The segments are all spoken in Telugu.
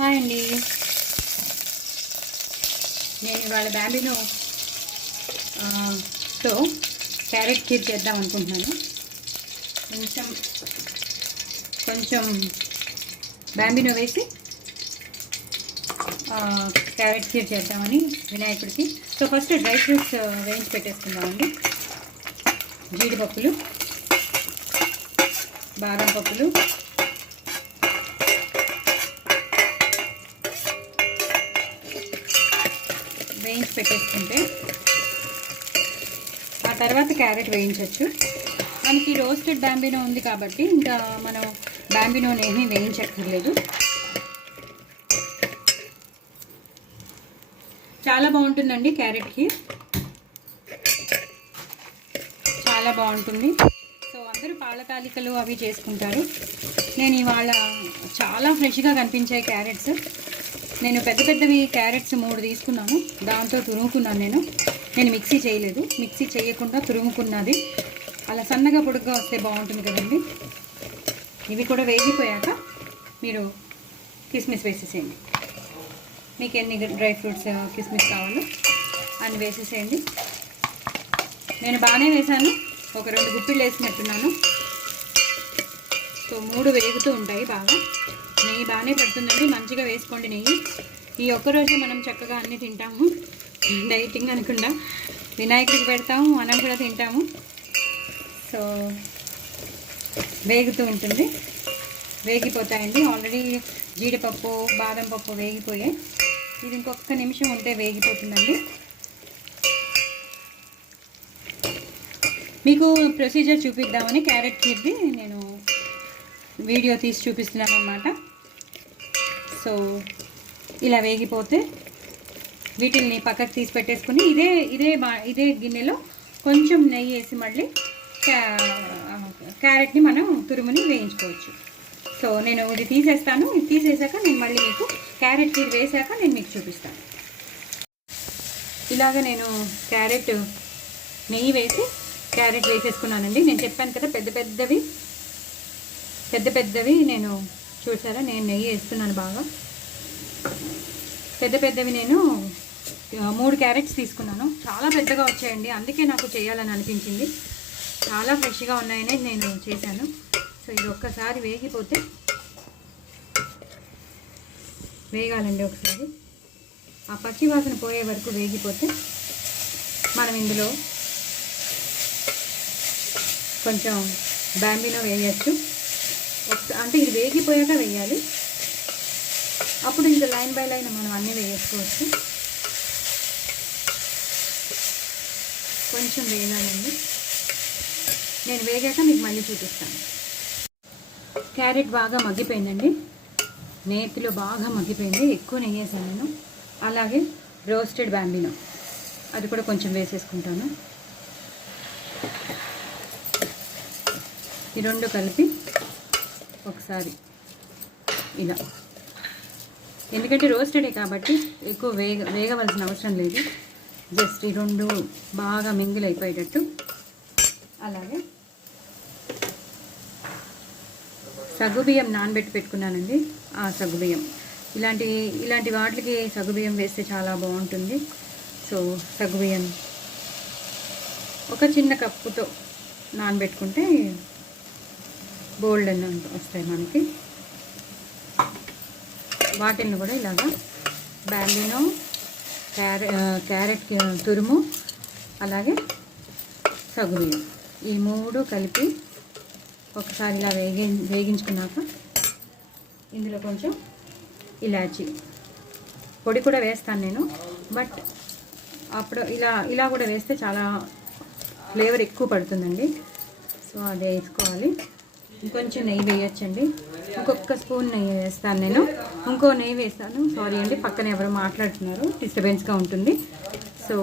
హాయ్ అండి. నేను ఇవాళ బ్యాంబినో తో క్యారెట్ కీర్ చేద్దాం అనుకుంటున్నాను. కొంచెం బ్యాంబినో వేసి క్యారెట్ కీర్ చేద్దామని వినాయకుడికి. సో ఫస్ట్ డ్రై ఫ్రూట్స్ వేయించి పెట్టేసుకుందామండి. జీడిపప్పులు, బాదం పప్పులు, వేయించి పెట్టేసుకుంటే ఆ తర్వాత క్యారెట్ వేయించవచ్చు. మనకి రోస్టెడ్ బ్యాంబినో ఉంది కాబట్టి ఇంకా మనం బ్యాంబినోని ఏమీ వేయించక్కర్లేదు. చాలా బాగుంటుందండి క్యారెట్కి, చాలా బాగుంటుంది. సో అందరూ పాల తాలికలు అవి చేసుకుంటారు. నేను ఇవాళ చాలా ఫ్రెష్గా కనిపించాయి క్యారెట్స్. నేను పెద్ద పెద్దవి క్యారెట్స్ 3 తీసుకున్నాను. దాంతో తురుముకున్నాను. నేను మిక్సీ చేయలేదు. మిక్సీ చేయకుండా తురుముకున్నది. అలా సన్నగా పొడుగ్గా వస్తే బాగుంటుంది కదండి. ఇవి కూడా వేగిపోయాక మీరు కిస్మిస్ వేసేసేయండి. మీకు ఎన్ని డ్రై ఫ్రూట్స్ కిస్మిస్ కావాలో అన్ని వేసేసేయండి. నేను బాగానే వేసాను. ఒక 2 గుప్పిళ్ళు వేసినట్టున్నాను. సో 3 వేగుతూ ఉంటాయి బాగా. నెయ్యి బాగానే పడుతుందండి. మంచిగా వేసుకోండి నెయ్యి. ఈ ఒక్కరోజే మనం చక్కగా అన్నీ తింటాము. డైటింగ్ అనకుండా వినాయకుడికి పెడతాము, మనం కూడా తింటాము. సో వేగుతూ ఉంటుంది. వేగిపోతాయండి. ఆల్రెడీ జీడిపప్పు, బాదం పప్పు వేగిపోయాయి. ఇది ఇంకొక నిమిషం ఉంటే వేగిపోతుందండి. మీకు ప్రొసీజర్ చూపిద్దామని క్యారెట్ కీర్ది నేను వీడియో తీసి చూపిస్తున్నాను అన్నమాట. సో ఇలా వేగిపోతే వీటిని పక్కకు తీసి పెట్టేసుకుని ఇదే గిన్నెలో కొంచెం నెయ్యి వేసి మళ్ళీ క్యారెట్ని మనం తురుముని వేయించుకోవచ్చు. సో నేను ఇది తీసేస్తాను. ఇది తీసేసాక నేను మళ్ళీ మీకు క్యారెట్ కీర్ వేసాక నేను మీకు చూపిస్తాను. ఇలాగ నేను క్యారెట్ నెయ్యి వేసి క్యారెట్ వేసేసుకున్నానండి. నేను చెప్పాను కదా పెద్ద పెద్దవి నేను చూసారా, నేను నెయ్యి వేస్తున్నాను బాగా. పెద్దవి నేను 3 క్యారెట్స్ తీసుకున్నాను. చాలా పెద్దగా వచ్చాయండి. అందుకే నాకు చేయాలని అనిపించింది. చాలా ఫ్రెష్గా ఉన్నాయని నేను చేశాను. సో ఇది ఒక్కసారి వేగాలండి. ఒకసారి ఆ పచ్చి వాసన పోయే వరకు వేగిపోతే మనం ఇందులో కొంచెం బ్యాంబినో వేయచ్చు. అంటే ఇది వేగిపోయాక వేయాలి. అప్పుడు ఇంకా లైన్ బై లైన్ మనం అన్నీ వేసుకోవచ్చు. కొంచెం వేగాలండి. నేను వేగాక మీకు మళ్ళీ చూపిస్తాను. క్యారెట్ బాగా మగ్గిపోయిందండి. నేతిలో బాగా మగ్గిపోయింది. ఎక్కువ నెయ్యి వేసాను నేను. అలాగే రోస్టెడ్ బ్యాంబినో అది కూడా కొంచెం వేసేసుకుంటాను. ఈ 2 కలిపి ఒకసారి ఇలా, ఎందుకంటే రోస్టెడే కాబట్టి ఎక్కువ వేగవలసిన అవసరం లేదు. జస్ట్ ఈ 2 బాగా మింగిల్ అయిపోయేటట్టు. అలాగే సగ్గుబియ్యం నానబెట్టి పెట్టుకున్నానండి. ఆ సగ్గుబియ్యం ఇలాంటి వాటికి సగ్గుబియ్యం వేస్తే చాలా బాగుంటుంది. సో సగ్గుబియ్యం ఒక చిన్న కప్పుతో నానబెట్టుకుంటే బోల్డ్ అని వస్తాయి మనకి. వాటిని కూడా ఇలాగా బ్యాంబినో, క్యారెట్ తురుము, అలాగే సగ్గుబియ్యం ఈ 3 కలిపి ఒకసారి ఇలా వేగించుకున్నాక ఇందులో కొంచెం ఇలాచి పొడి కూడా వేస్తాను నేను. బట్ అప్పుడు ఇలా కూడా వేస్తే చాలా ఫ్లేవర్ ఎక్కువ పడుతుందండి. సో అది వేసుకోవాలి. ఇంకొంచెం నెయ్యి వేయచ్చండి. ఇంకొక స్పూన్ నెయ్యి వేస్తాను నేను. ఇంకో నెయ్యి వేస్తాను. సారీ అండి, పక్కన ఎవరో మాట్లాడుతున్నారు, డిస్టర్బెన్స్గా ఉంటుంది. సో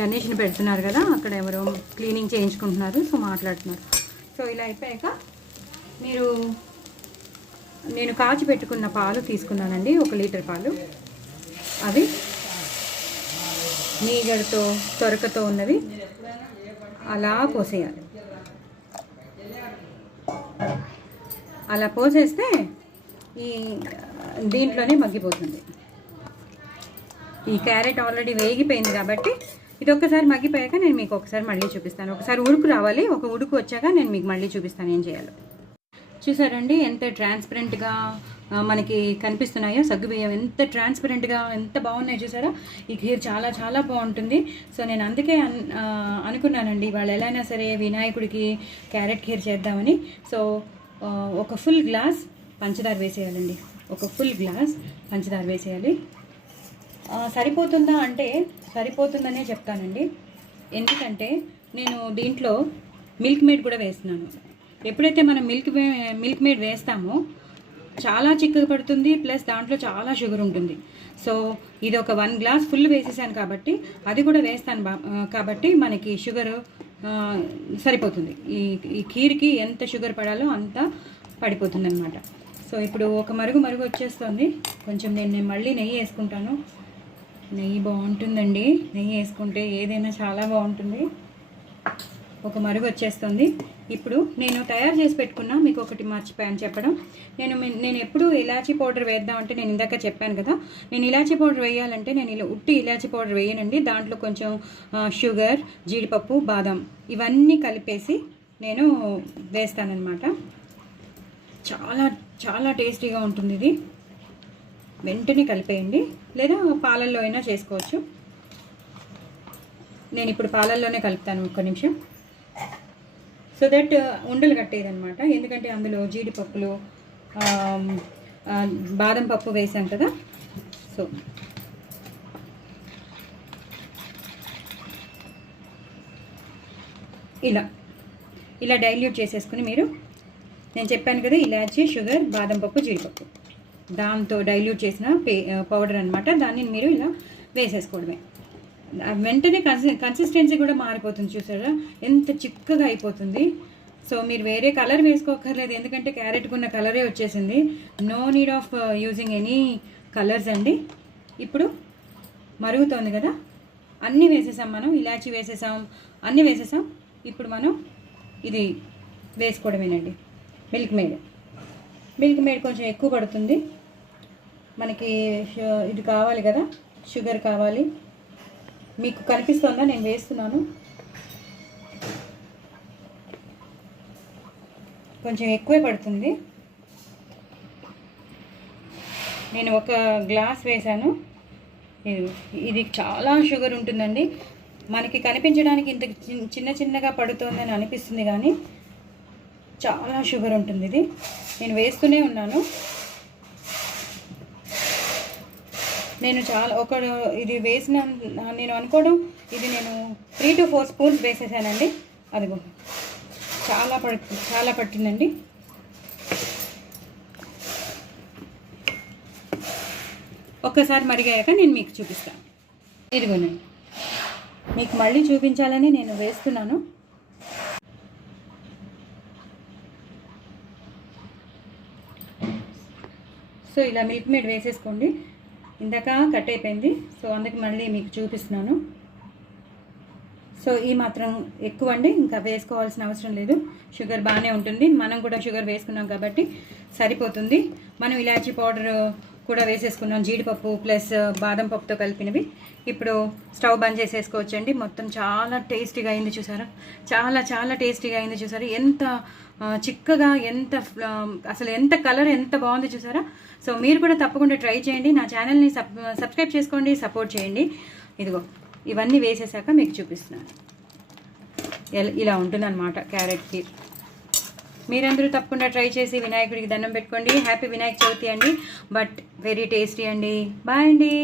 గణేష్ని పెడుతున్నారు కదా, అక్కడ ఎవరో క్లీనింగ్ చేయించుకుంటున్నారు. సో మాట్లాడుతున్నారు. సో ఇలా అయిపోయాక నేను కాచి పెట్టుకున్న పాలు తీసుకున్నానండి. 1 లీటర్ పాలు. అవి మీగడతో తొరకతో ఉన్నవి అలా పోసేయాలి. అలా పోసేస్తే ఈ దీంట్లోనే మగ్గిపోతుంది. ఈ క్యారెట్ ఆల్రెడీ వేగిపోయింది కాబట్టి ఇది ఒక్కసారి మగ్గిపోయాక నేను మీకు ఒకసారి మళ్ళీ చూపిస్తాను. ఒకసారి ఉడుకు రావాలి, ఒక ఉడుకు వచ్చాక నేను మీకు మళ్ళీ చూపిస్తాను ఏం చేయాలో. చూసారండి ఎంత ట్రాన్స్పరెంట్గా మనకి కనిపిస్తున్నాయో సగ్గుబియ్యం, ఎంత ట్రాన్స్పరెంట్గా ఎంత బాగున్నాయో చూసారా. ఈ ఖీర్ చాలా చాలా బాగుంటుంది. సో నేను అందుకే అనుకున్నానండి వాళ్ళు ఎలా అయినా సరే వినాయకుడికి క్యారెట్ ఖీర్ చేద్దామని. సో ఒక ఫుల్ గ్లాస్ పంచదార వేసేయాలండి, ఒక ఫుల్ గ్లాస్ పంచదార వేసేయాలి. సరిపోతుందా అంటే సరిపోతుందనే చెప్తానండి, ఎందుకంటే నేను దీంట్లో మిల్క్ మేడ్ కూడా వేస్తున్నాను. ఎప్పుడైతే మనం మిల్క్ మేడ్ వేస్తామో చాలా చిక్కగా పడుతుంది, ప్లస్ దాంట్లో చాలా షుగర్ ఉంటుంది. సో ఇది ఒక 1 గ్లాస్ ఫుల్ వేసేసాను కాబట్టి అది కూడా వేస్తాను కాబట్టి మనకి షుగర్ సరిపోతుంది. ఈ ఖీర్కి ఎంత షుగర్ పడాలో అంత పడిపోతుంది అనమాట. సో ఇప్పుడు ఒక మరుగు వచ్చేస్తుంది. కొంచెం నేను మళ్ళీ నెయ్యి వేసుకుంటాను. నెయ్యి బాగుంటుందండి, నెయ్యి వేసుకుంటే ఏదైనా చాలా బాగుంటుంది. ఒక మరుగు వచ్చేస్తుంది. ఇప్పుడు నేను తయారు చేసి పెట్టుకున్నా, మీకు ఒకటి మర్చిపోయాను చెప్పడం. నేను ఎప్పుడు ఇలాచీ పౌడర్ వేద్దామంటే నేను ఇందాక చెప్పాను కదా, నేను ఇలాచీ పౌడర్ వేయాలంటే నేను ఇలా ఉట్టి ఇలాచీ పౌడర్ వేయనండి. దాంట్లో కొంచెం షుగర్, జీడిపప్పు, బాదం ఇవన్నీ కలిపేసి నేను వేస్తానన్నమాట. చాలా చాలా టేస్టీగా ఉంటుంది ఇది. వెంటనే కలిపేయండి, లేదా పాలల్లో అయినా చేసుకోవచ్చు. నేను ఇప్పుడు పాలల్లోనే కలుపుతాను ఒక్క నిమిషం, సో దట్ ఉండలు కట్టేదనమాట. ఎందుకంటే అందులో జీడిపప్పులు, బాదం పప్పు వేసాం కదా. సో ఇలా డైల్యూట్ చేసేసుకుని మీరు, నేను చెప్పాను కదా ఇలాచీ, షుగర్, బాదం పప్పు, జీడిపప్పు దాంతో డైల్యూట్ చేసిన పౌడర్ అనమాట. దాన్ని మీరు ఇలా వేసేసుకోవడమే. వెంటనే కన్సిస్టెన్సీ కూడా మారిపోతుంది. చూసారా ఎంత చిక్కగా అయిపోతుంది. సో మీరు వేరే కలర్ వేసుకోకర్లేదు, ఎందుకంటే క్యారెట్కి ఉన్న కలరే వచ్చేసింది. No need of using any colours అండి. ఇప్పుడు మరుగుతోంది కదా, అన్నీ వేసేసాం మనం, ఇలాచీ వేసేసాం, అన్నీ వేసేసాం. ఇప్పుడు మనం ఇది వేసుకోవడమేనండి. మిల్క్ మేడ్ కొంచెం ఎక్కువ పడుతుంది మనకి. ఇది కావాలి కదా, షుగర్ కావాలి. మీకు కనిపిస్తుందా నేను వేస్తున్నాను? కొంచెం ఎక్కువే పడుతుంది. నేను ఒక గ్లాస్ వేసాను. ఇది చాలా షుగర్ ఉంటుందండి. మనకి కనిపించడానికి ఇంత చిన్నగా పడుతుందని అనిపిస్తుంది, కానీ చాలా షుగర్ ఉంటుంది ఇది. నేను వేస్తూనే ఉన్నాను. నేను ఇది వేసిన, నేను అనుకోవడం ఇది నేను 3 to 4 స్పూన్స్ వేసేసానండి. అదిగో చాలా పట్టిందండి. ఒక్కసారి మరిగాక నేను మీకు చూపిస్తాను. ఇదిగోనండి, మీకు మళ్ళీ చూపించాలని నేను వేస్తున్నాను. సో ఇలా మిల్క్ మేడ్ వేసేసుకోండి. ఇందాక కట్ అయిపోయింది, సో అందుకు మళ్ళీ మీకు చూపిస్తున్నాను. సో ఈ మాత్రం ఎక్కువ అండి, ఇంకా వేసుకోవాల్సిన అవసరం లేదు. షుగర్ బాగానే ఉంటుంది, మనం కూడా షుగర్ వేసుకున్నాం కాబట్టి సరిపోతుంది. మనం ఇలాచీ పౌడర్ కూడా వేసేసుకున్నాం, జీడిపప్పు ప్లస్ బాదం పప్పుతో కలిపినవి. ఇప్పుడు స్టవ్ బంద్ చేసేసుకోవచ్చండి. మొత్తం చాలా టేస్టీగా అయింది చూసారా, చాలా చాలా టేస్టీగా అయింది చూసారా. ఎంత చిక్కగా, అసలు ఎంత కలర్ ఎంత బాగుంది చూసారా. సో మీరు కూడా తప్పకుండా ట్రై చేయండి. నా ఛానల్ని సబ్స్క్రైబ్ చేసుకోండి, సపోర్ట్ చేయండి. ఇదిగో ఇవన్నీ వేసేసాక మీకు చూపిస్తున్నాను. ఇలా ఉంటుందన్నమాట క్యారెట్ ఖీర్. మీరందరూ తప్పకుండా ట్రై చేసి వినాయకుడికి దండం పెట్టుకోండి. హ్యాపీ వినాయక చవితి అండి. బట్ వెరీ టేస్టీ అండి. బాయ్ అండి.